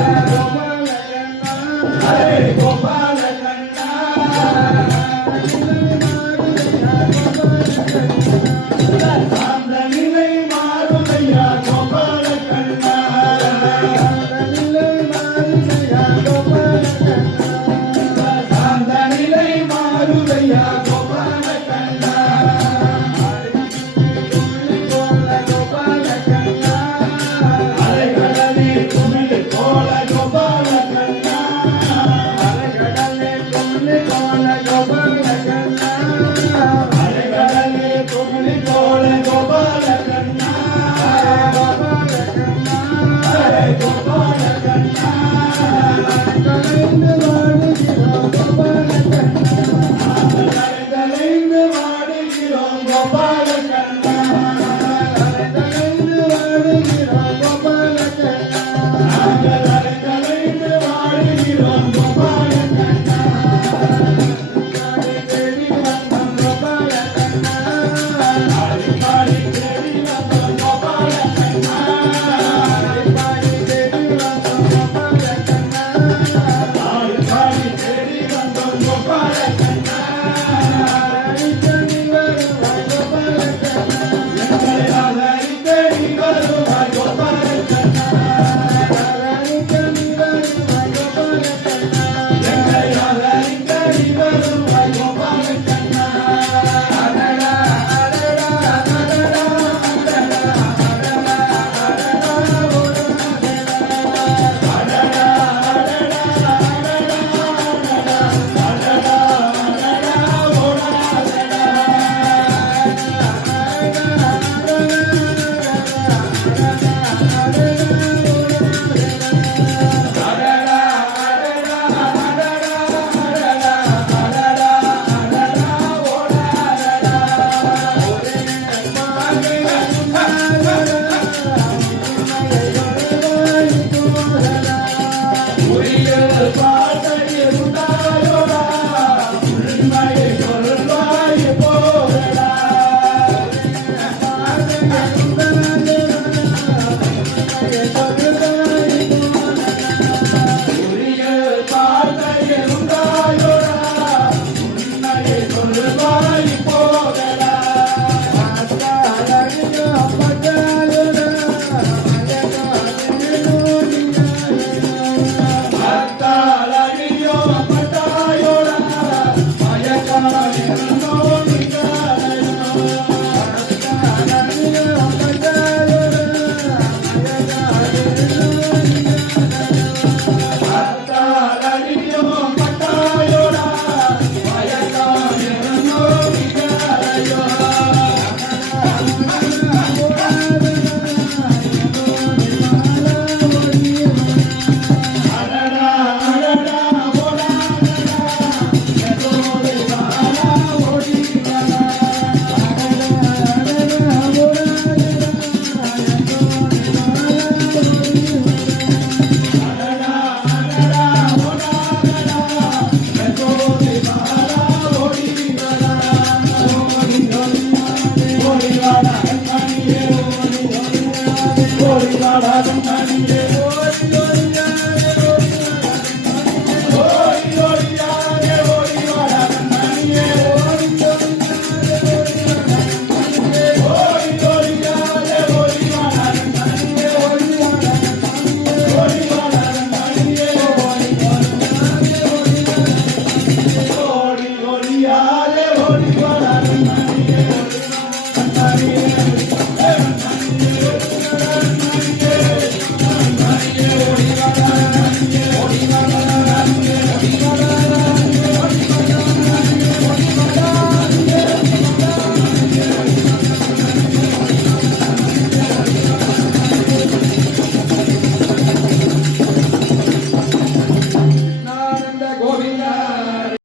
Amém. Bye.